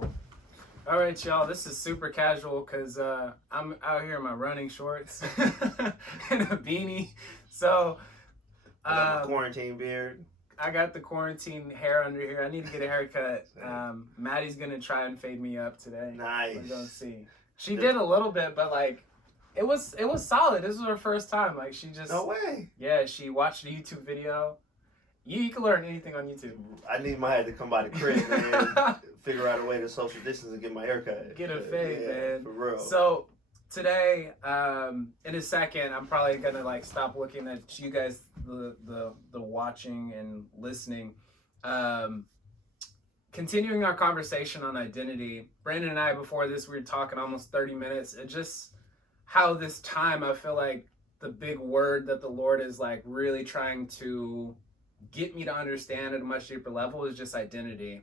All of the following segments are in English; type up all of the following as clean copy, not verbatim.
cool. All right, y'all. This is super casual because I'm out here in my running shorts and a beanie. So I got my quarantine beard. I got the quarantine hair under here. I need to get a haircut. Maddie's gonna try and fade me up today. Nice. We're gonna see. She did a little bit, but like it was solid. This was her first time. Like she just No way. Yeah, she watched a YouTube video. You can learn anything on YouTube. I need my head to come by the crib, man. Figure out a way to social distance and get my haircut. Get a fade, man. For real. So today, in a second, I'm probably gonna like stop looking at you guys, the watching and listening. Continuing our conversation on identity. Brandon and I, before this, we were talking almost 30 minutes. It just how this time I feel like the big word that the Lord is like really trying to get me to understand at a much deeper level is just identity.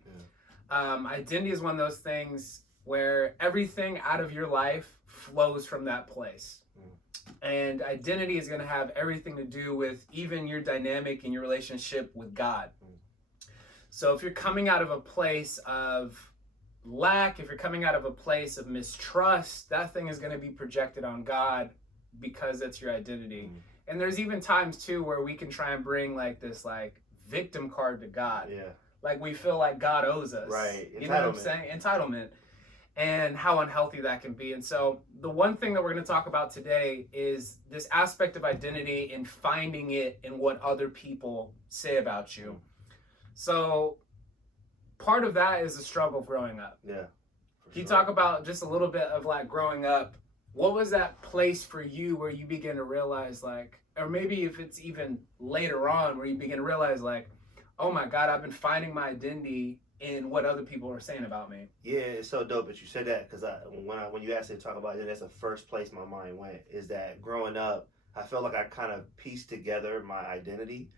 Identity is one of those things where everything out of your life flows from that place. And identity is going to have everything to do with even your dynamic and your relationship with God. So if you're coming out of a place of lack, if you're coming out of a place of mistrust, that thing is going to be projected on God because that's your identity. And there's even times too where we can try and bring like this like victim card to God. Yeah. Like we feel like God owes us. Right. You know what I'm saying? Entitlement. And how unhealthy that can be. And so the one thing that we're going to talk about today is this aspect of identity and finding it in what other people say about you. So part of that is the struggle of growing up. Yeah. Can you talk about just a little bit of like growing up? What was that place for you where you begin to realize like, or maybe if it's even later on where you begin to realize like, oh my God, I've been finding my identity in what other people are saying about me. Yeah, it's so dope that you said that because when you asked me to talk about it, that's the first place my mind went. Is that growing up, I felt like I kind of pieced together my identity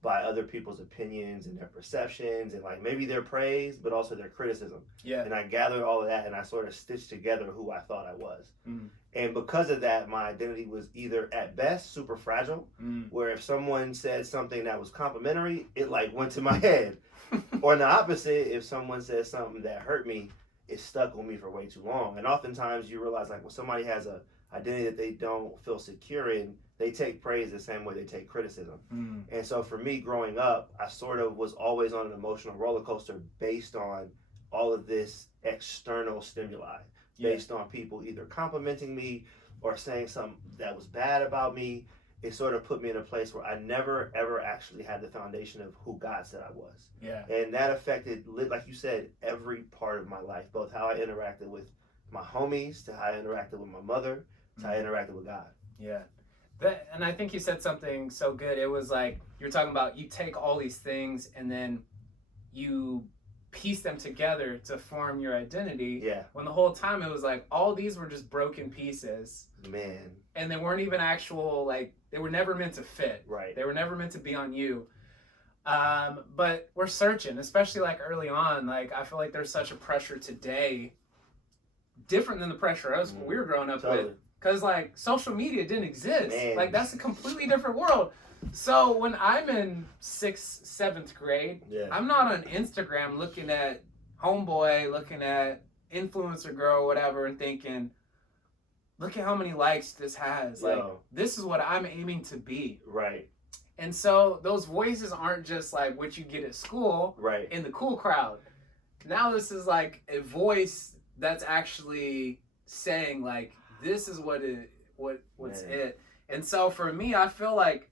by other people's opinions and their perceptions and like maybe their praise, but also their criticism. Yeah. And I gathered all of that and I sort of stitched together who I thought I was. And because of that, my identity was either at best super fragile, where if someone said something that was complimentary, it like went to my head. Or the opposite, if someone says something that hurt me, it stuck with me for way too long. And oftentimes you realize like when somebody has a identity that they don't feel secure in, they take praise the same way they take criticism. And so for me growing up, I sort of was always on an emotional roller coaster based on all of this external stimuli, based on people either complimenting me or saying something that was bad about me. It sort of put me in a place where I never, ever actually had the foundation of who God said I was. Yeah. And that affected, like you said, every part of my life, both how I interacted with my homies, to how I interacted with my mother, to how I interacted with God. Yeah. And I think you said something so good. It was like, you're talking about you take all these things and then you piece them together to form your identity. Yeah. When the whole time it was like, all these were just broken pieces. Man. And they weren't even actual, like, they were never meant to fit. Right. They were never meant to be on you. But we're searching, especially like early on. Like, I feel like there's such a pressure today, different than the pressure us when we were growing up with. Because, like, social media didn't exist. Man. Like, that's a completely different world. So when I'm in 6th, 7th grade, I'm not on Instagram looking at homeboy, looking at influencer girl, whatever, and thinking, look at how many likes this has. Like, this is what I'm aiming to be. Right. And so those voices aren't just like what you get at school in the cool crowd. Now this is like a voice that's actually saying like, this is what's it. And so for me, I feel like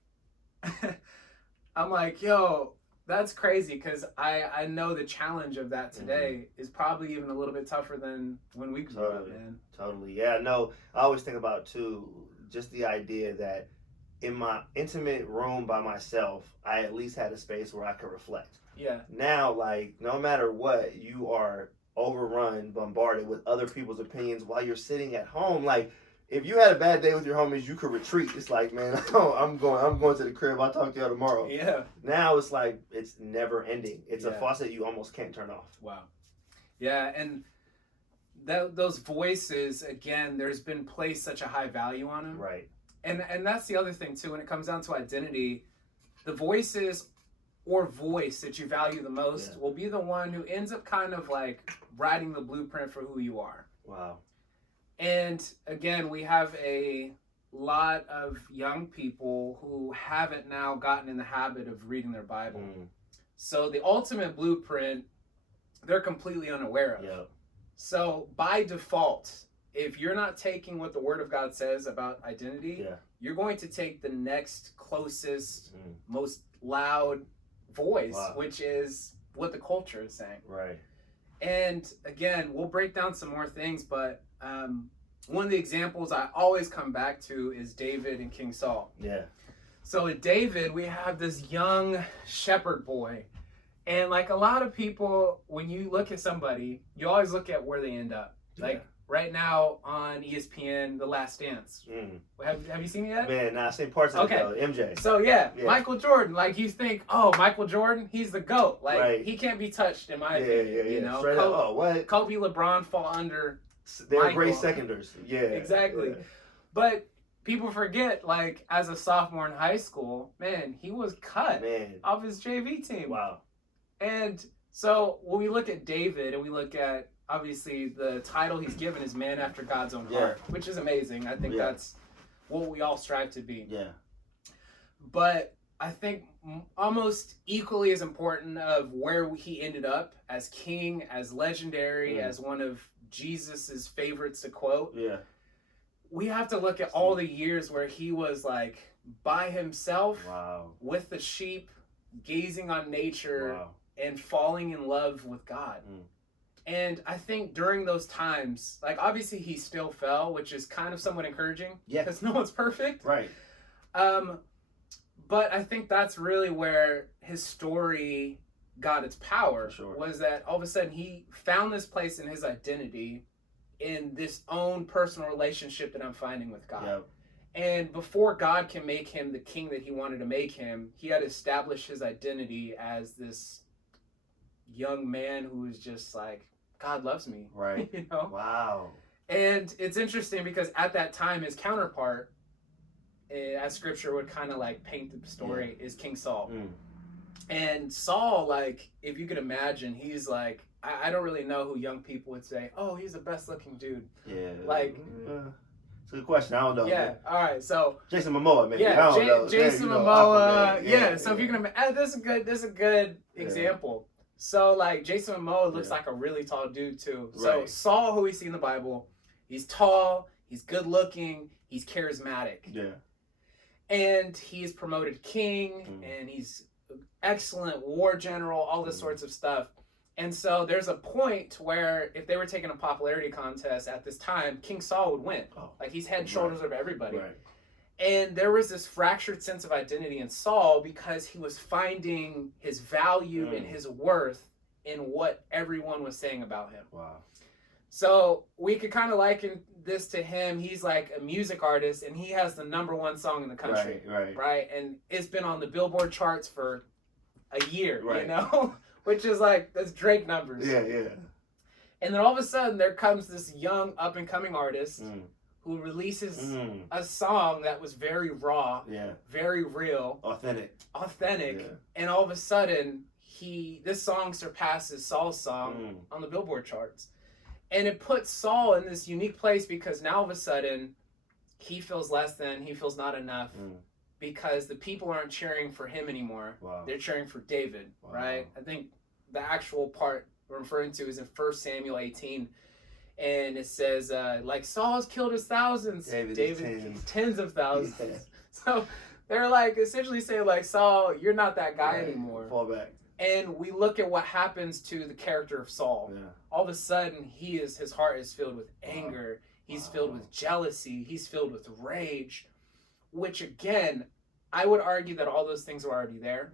I'm like, yo, that's crazy because I know the challenge of that today is probably even a little bit tougher than when we grew up, man. Totally. Yeah, no, I always think about too, just the idea that in my intimate room by myself, I at least had a space where I could reflect. Yeah. Now, like, no matter what, you are overrun, bombarded with other people's opinions while you're sitting at home. Like, if you had a bad day with your homies, you could retreat. It's like, man, I'm going to the crib. I'll talk to y'all tomorrow. Yeah. Now it's like it's never ending. It's a faucet you almost can't turn off. Wow. Yeah, and those voices, again, there's been placed such a high value on them. Right. And that's the other thing too. When it comes down to identity, the voices or voice that you value the most will be the one who ends up kind of like writing the blueprint for who you are. Wow. And again, we have a lot of young people who haven't now gotten in the habit of reading their Bible. So the ultimate blueprint, they're completely unaware of. Yep. So by default, if you're not taking what the Word of God says about identity, you're going to take the next closest, most loud voice, which is what the culture is saying. Right. And again, we'll break down some more things, but one of the examples I always come back to is David and King Saul. Yeah. So with David, we have this young shepherd boy. And like a lot of people, when you look at somebody, you always look at where they end up. Like right now on ESPN, The Last Dance. Have you seen it yet? Man, nah, same parts of it though. MJ. So yeah, Michael Jordan. Like you think, oh, Michael Jordan, he's the GOAT. Like he can't be touched in my opinion. You know, straight up. Oh, what? Kobe, LeBron fall under. They're great seconders. Yeah. Exactly. But people forget, like, as a sophomore in high school, man, he was cut off his JV team. Wow. And so when we look at David and we look at, obviously, the title he's given is Man After God's Own Heart, which is amazing. I think that's what we all strive to be. Yeah. But I think almost equally as important of where he ended up as king, as legendary, as one of Jesus's favorites to quote. Yeah. We have to look at all the years where he was like by himself with the sheep, gazing on nature and falling in love with God. And I think during those times, like obviously he still fell, which is kind of somewhat encouraging because no one's perfect. Right. But I think that's really where his story got its power, was that all of a sudden he found this place in his identity in this own personal relationship that I'm finding with God. Yep. And before God can make him the king that he wanted to make him, he had established his identity as this young man who was just like, God loves me. Right. You know? Wow. And it's interesting because at that time, his counterpart, as scripture would kind of like paint the story, is King Saul. And Saul, like, if you could imagine, he's like, I don't really know who young people would say, oh, he's the best looking dude. Yeah. Like, it's a good question. I don't know. Yeah. All right. So Jason Momoa, maybe. Yeah. I don't know. Jason Momoa. Yeah. So if you can imagine, this is a good example. So like Jason Momoa looks like a really tall dude too. So Saul, who we see in the Bible, he's tall, he's good looking, he's charismatic. Yeah. And he's promoted king, and he's excellent war general, all this sorts of stuff. And so there's a point where if they were taking a popularity contest at this time, King Saul would win. Like he's head and shoulders over everybody. Right. And there was this fractured sense of identity in Saul because he was finding his value and his worth in what everyone was saying about him. Wow. So we could kind of liken this to him. He's like a music artist, and he has the #1 song in the country. Right. And it's been on the Billboard charts for a year, you know? Which is like, that's Drake numbers. Yeah. And then all of a sudden, there comes this young up-and-coming artist who releases a song that was very raw, very real, authentic, and all of a sudden, this song surpasses Saul's song on the Billboard charts. And it puts Saul in this unique place because now all of a sudden, he feels less than, he feels not enough. Because the people aren't cheering for him anymore. Wow. They're cheering for David, right? I think the actual part we're referring to is in 1 Samuel 18. And it says, like Saul's killed his thousands, David tens of thousands. So they're like essentially saying like, Saul, you're not that guy anymore. Fall back. And we look at what happens to the character of Saul. All of a sudden, his heart is filled with anger. He's filled with jealousy. He's filled with rage. Which again, I would argue that all those things were already there.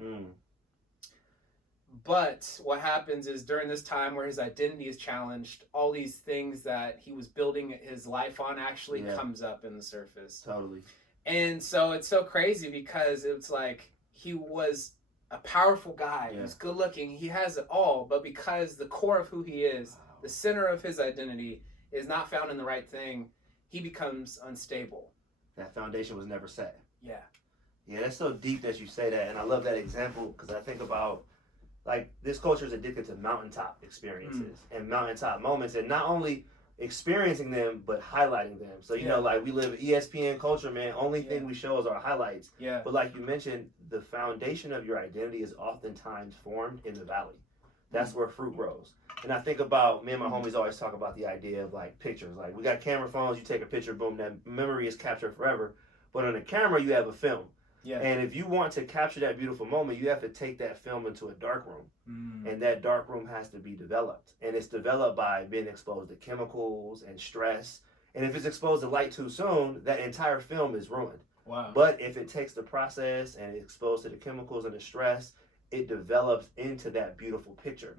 But what happens is during this time where his identity is challenged, all these things that he was building his life on actually comes up in the surface. Totally. And so it's so crazy because it's like he was a powerful guy. He was good looking. He has it all. But because the core of who he is, the center of his identity is not found in the right thing, he becomes unstable. That foundation was never set. Yeah. Yeah, that's so deep that you say that, and I love that example because I think about like this culture is addicted to mountaintop experiences and mountaintop moments, and not only experiencing them but highlighting them. So you know, like we live ESPN culture, man. Only thing we show is our highlights. Yeah. But like you mentioned, the foundation of your identity is oftentimes formed in the valley. That's where fruit grows. And I think about, me and my homies always talk about the idea of like pictures. Like we got camera phones, you take a picture, boom, that memory is captured forever. But on a camera, you have a film. Yeah. And if you want to capture that beautiful moment, you have to take that film into a dark room. And that dark room has to be developed. And it's developed by being exposed to chemicals and stress. And if it's exposed to light too soon, that entire film is ruined. Wow. But if it takes the process and it's exposed to the chemicals and the stress, it develops into that beautiful picture.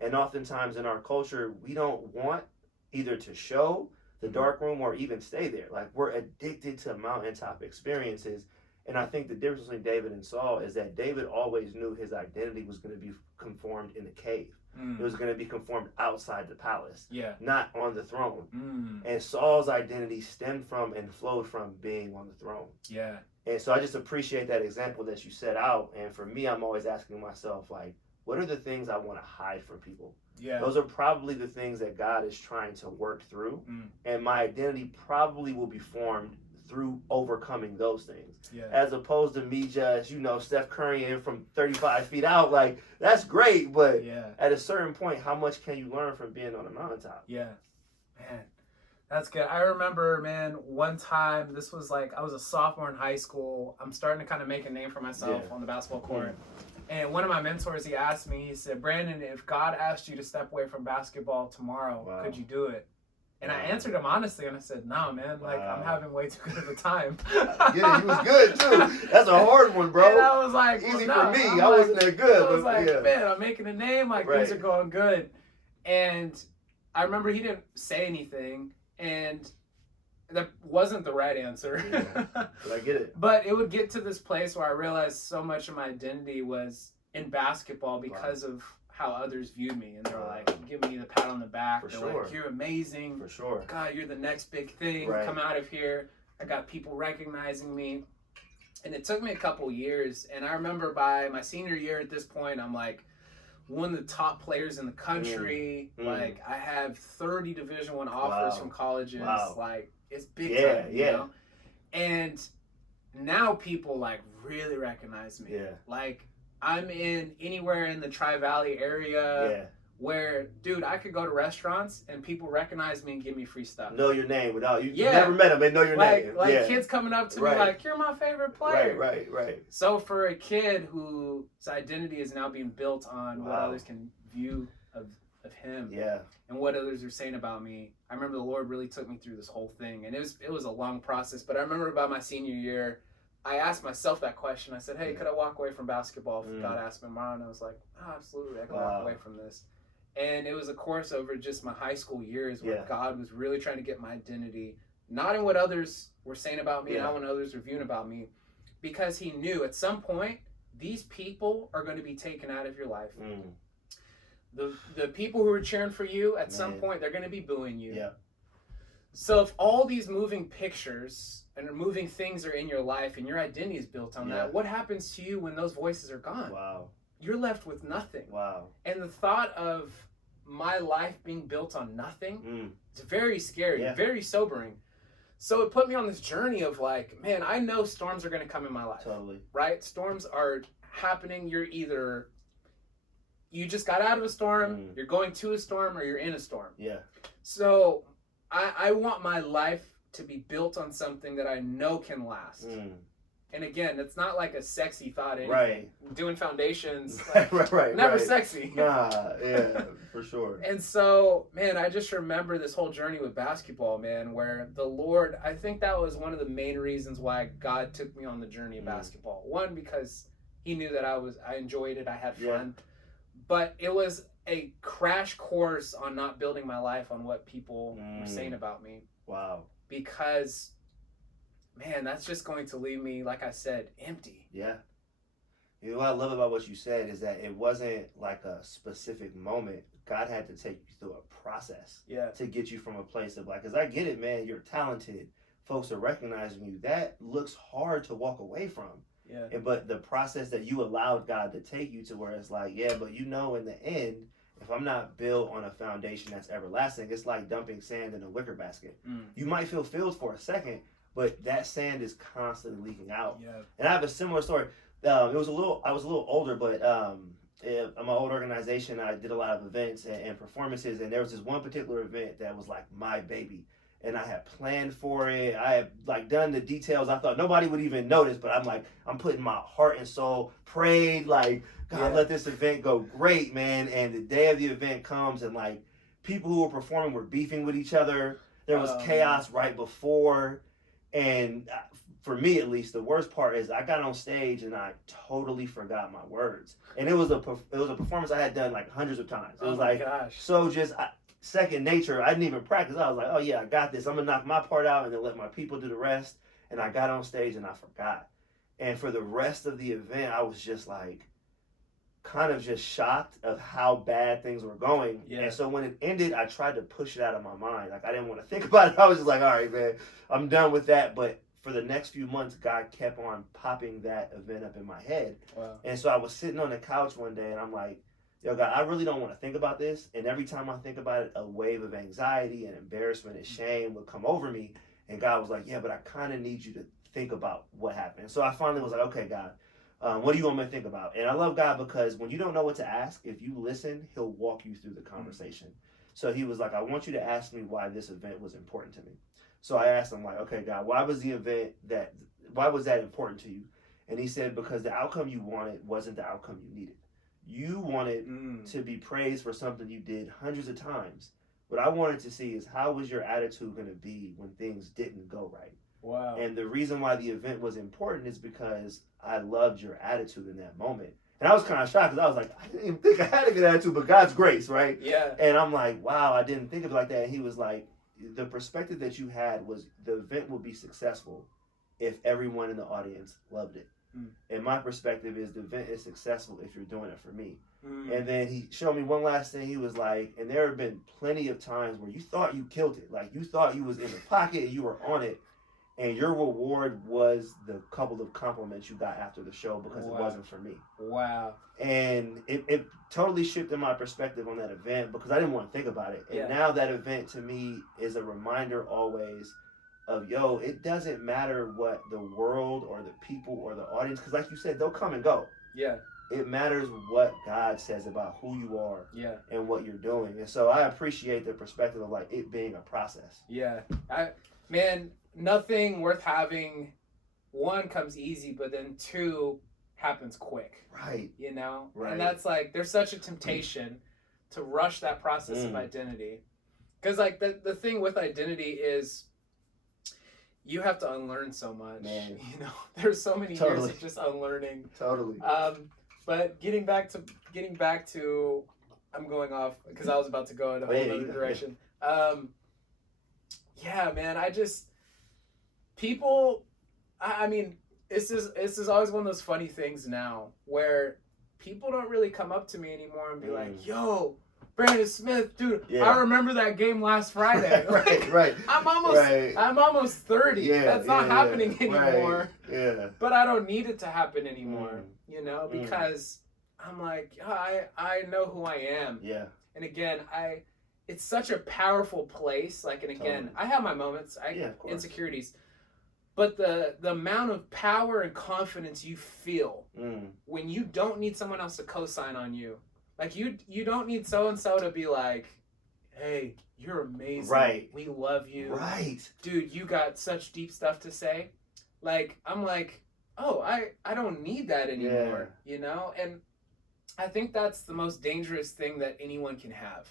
And oftentimes in our culture, we don't want either to show the dark room or even stay there. Like we're addicted to mountaintop experiences. And I think the difference between David and Saul is that David always knew his identity was going to be conformed in the cave. It was going to be conformed outside the palace, not on the throne. And Saul's identity stemmed from and flowed from being on the throne. Yeah. And so I just appreciate that example that you set out. And for me, I'm always asking myself, like, what are the things I want to hide from people? Yeah. Those are probably the things that God is trying to work through. And my identity probably will be formed through overcoming those things. As opposed to me just, you know, Steph Curry in from 35 feet out. Like, that's great, but at a certain point, how much can you learn from being on a mountaintop? Yeah. Man, that's good. I remember, man, one time, this was like, I was a sophomore in high school. I'm starting to kind of make a name for myself on the basketball court. And one of my mentors, he asked me, he said, Brandon, if God asked you to step away from basketball tomorrow, could you do it? And I answered him honestly, and I said, no, man, like, I'm having way too good of a time. Yeah, he was good, too. That's a hard one, bro. And I was like, easy well, for me. I'm I wasn't that good. I was like, man, I'm making a name. Like, things are going good. And I remember he didn't say anything, and that wasn't the right answer. But I get it. But it would get to this place where I realized so much of my identity was in basketball because of how others viewed me, and they were like, give me the pat on the back. They're like, you're amazing. For sure. God, you're the next big thing. Come out of here. I got people recognizing me. And it took me a couple years. And I remember by my senior year at this point, I'm like one of the top players in the country. Like I have 30 Division I offers from colleges. Like it's big time, you know? And now people like really recognize me. Like I'm in anywhere in the Tri-Valley area where, dude, I could go to restaurants and people recognize me and give me free stuff. Know your name without you never met them, they know your name. Like kids coming up to me like, you're my favorite player. Right. So for a kid whose identity is now being built on what others can view of him and what others are saying about me, I remember the Lord really took me through this whole thing. And it was a long process, but I remember about my senior year, I asked myself that question. I said, hey, could I walk away from basketball if God asked me tomorrow? And I was like, oh, absolutely, I can walk away from this. And it was a course over just my high school years where God was really trying to get my identity, not in what others were saying about me, not what others were viewing about me, because he knew at some point, these people are going to be taken out of your life. The people who are cheering for you, at some point, they're going to be booing you. So if all these moving pictures and moving things are in your life and your identity is built on that, what happens to you when those voices are gone? You're left with nothing. And the thought of my life being built on nothing, it's very scary, very sobering. So it put me on this journey of like, man, I know storms are going to come in my life. Right? Storms are happening. You're either, you just got out of a storm, you're going to a storm, or you're in a storm. So I want my life to be built on something that I know can last. And again, it's not like a sexy thought. Doing foundations, like, never sexy. For sure. And so, man, I just remember this whole journey with basketball, man, where the Lord, I think that was one of the main reasons why God took me on the journey of basketball. One, because he knew that I enjoyed it, I had fun. But it was a crash course on not building my life on what people were saying about me. Because, man, that's just going to leave me, like I said, empty. You know what I love about what you said is that it wasn't like a specific moment. God had to take you through a process to get you from a place of like, because I get it, man, you're talented. Folks are recognizing you. That looks hard to walk away from. Yeah. But the process that you allowed God to take you to, where it's like, yeah, but in the end, if I'm not built on a foundation that's everlasting, it's like dumping sand in a wicker basket. You might feel filled for a second, but that sand is constantly leaking out. Yeah. And I have a similar story. I was a little older, but in my old organization, I did a lot of events and performances, and there was this one particular event that was like my baby. And I had planned for it. I had like done the details. I thought nobody would even notice, but I'm putting my heart and soul, prayed, like, God, let this event go great, man. And the day of the event comes, and like people who were performing were beefing with each other. There was chaos right before. And for me, at least, the worst part is I got on stage and I totally forgot my words. And it was a performance I had done like hundreds of times. It was so just second nature. I didn't even practice. I was like, oh yeah, I got this. I'm gonna knock my part out and then let my people do the rest. And I got on stage and I forgot. And for the rest of the event, I was just like, kind of just shocked of how bad things were going. Yeah. And so when it ended, I tried to push it out of my mind. Like, I didn't want to think about it. I was just like, all right, man, I'm done with that. But for the next few months, God kept on popping that event up in my head. Wow. And so I was sitting on the couch one day and I'm like, yo, God, I really don't want to think about this. And every time I think about it, a wave of anxiety and embarrassment and shame would come over me. And God was like, yeah, but I kind of need you to think about what happened. So I finally was like, okay, God, what do you want me to think about? And I love God because when you don't know what to ask, if you listen, he'll walk you through the conversation. So he was like, I want you to ask me why this event was important to me. So I asked him, like, okay, God, why was that important to you? And he said, because the outcome you wanted wasn't the outcome you needed. You wanted to be praised for something you did hundreds of times. What I wanted to see is, how was your attitude going to be when things didn't go right? Wow. And the reason why the event was important is because I loved your attitude in that moment. And I was kind of shocked because I was like, I didn't even think I had a good attitude, but God's grace, right? Yeah. And I'm like, wow, I didn't think of it like that. And he was like, the perspective that you had was the event would be successful if everyone in the audience loved it. And my perspective is the event is successful if you're doing it for me. And then he showed me one last thing. He was like, and there have been plenty of times where you thought you killed it. Like, you thought you was in the pocket and you were on it. And your reward was the couple of compliments you got after the show because it wasn't for me. Wow. And it totally shifted my perspective on that event because I didn't want to think about it. And now that event to me is a reminder always of, yo, it doesn't matter what the world or the people or the audience, because like you said, they'll come and go. Yeah. It matters what God says about who you are and what you're doing. And so I appreciate the perspective of like it being a process. Yeah. Nothing worth having, one, comes easy, but then two, happens quick. Right. You know? Right. And that's like, there's such a temptation to rush that process of identity. Because like the thing with identity is you have to unlearn so much. Man. You know, there's so many years of just unlearning. Totally. But getting back to I'm going off because I was about to go in a whole other direction. Yeah, man, I mean, this is always one of those funny things now where people don't really come up to me anymore and be like, yo, Brandon Smith, dude, I remember that game last Friday. Right. I'm almost 30. Yeah, that's not happening anymore. Right. Yeah. But I don't need it to happen anymore, you know, because I'm like, I know who I am. Yeah. And again, it's such a powerful place. Like, and again, I have my moments, insecurities. But the amount of power and confidence you feel when you don't need someone else to co-sign on you. Like, you don't need so-and-so to be like, hey, you're amazing. Right. We love you. Right. Dude, you got such deep stuff to say. Like, I'm like, oh, I don't need that anymore, you know? And I think that's the most dangerous thing that anyone can have,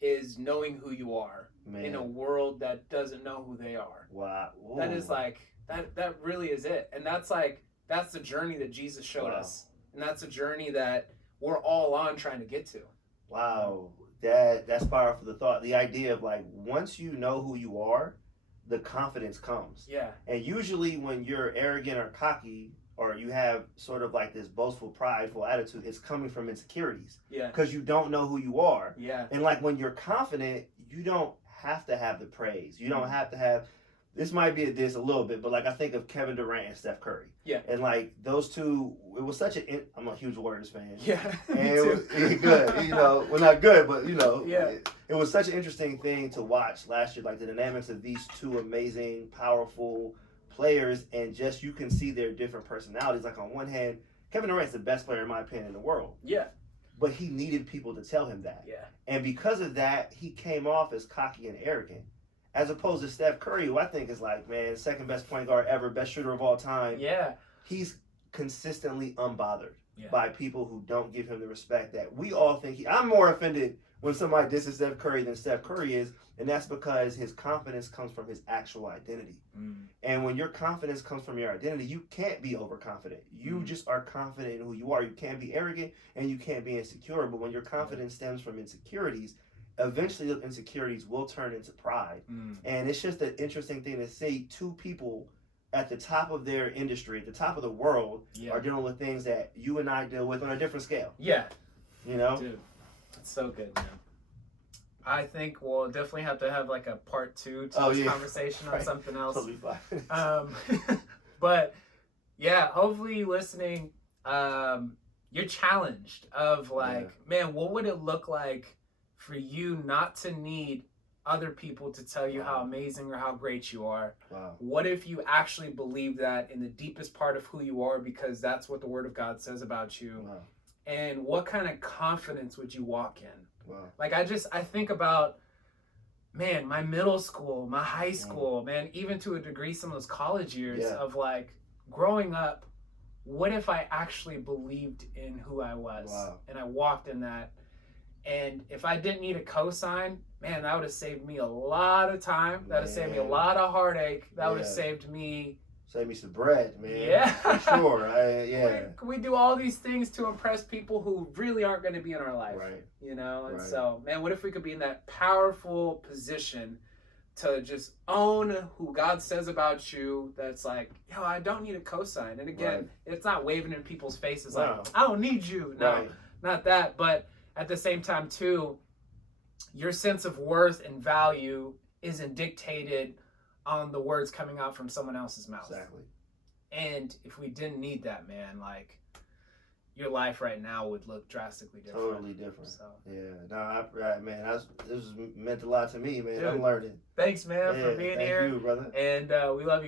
is knowing who you are in a world that doesn't know who they are. Wow. Ooh. That is like, that really is it. And that's the journey that Jesus showed us. And that's a journey that we're all on trying to get to. Wow. That's powerful, the thought. The idea of like, once you know who you are, the confidence comes. Yeah. And usually when you're arrogant or cocky, or you have sort of like this boastful, prideful attitude, it's coming from insecurities. Yeah. Because you don't know who you are. Yeah. And like when you're confident, you don't have to have the praise. You don't have to have this might be a diss a little bit, but like I think of Kevin Durant and Steph Curry. Yeah. And like those two, it was such I'm a huge Warriors fan. Yeah. And it was good, you know, well not good, but you know, yeah. It was such an interesting thing to watch last year, like the dynamics of these two amazing, powerful players, and just you can see their different personalities. Like on one hand, Kevin Durant's the best player in my opinion in the world. Yeah. But he needed people to tell him that. Yeah. And because of that, he came off as cocky and arrogant. As opposed to Steph Curry, who I think is like, man, second best point guard ever, best shooter of all time. Yeah. He's consistently unbothered yeah. by people who don't give him the respect that we all think I'm more offended when somebody disses Steph Curry than Steph Curry is, and that's because his confidence comes from his actual identity. And when your confidence comes from your identity, you can't be overconfident. You just are confident in who you are. You can't be arrogant and you can't be insecure. But when your confidence stems from insecurities, eventually those insecurities will turn into pride. And it's just an interesting thing to see two people at the top of their industry, at the top of the world, are dealing with things that you and I deal with on a different scale. Yeah. You know? Dude, it's so good, man. I think we'll definitely have to have like a part 2 to this conversation on something else. Totally fine. But yeah, hopefully listening, you're challenged of like, man, what would it look like for you not to need other people to tell you how amazing or how great you are? What if you actually believe that in the deepest part of who you are, because that's what the Word of God says about you? And what kind of confidence would you walk in? Like I think about, man, my middle school, my high school, man, even to a degree some of those college years of like growing up, what if I actually believed in who I was and I walked in that? And if I didn't need a cosign, man, that would have saved me a lot of time. That would have saved me a lot of heartache. That would have saved me... Save me some bread, man. Yeah. For sure. We do all these things to impress people who really aren't going to be in our life. Right. You know? And so, man, what if we could be in that powerful position to just own who God says about you, that's like, yo, I don't need a cosign. And again, it's not waving in people's faces like, I don't need you. No, not that. But at the same time, too, your sense of worth and value isn't dictated on the words coming out from someone else's mouth. Exactly. And if we didn't need that, man, like, your life right now would look drastically different. Totally different. So. Yeah. Man, this meant a lot to me, man. Dude, I'm learning. Thanks, man, for being here. Thank you, brother. And we love you.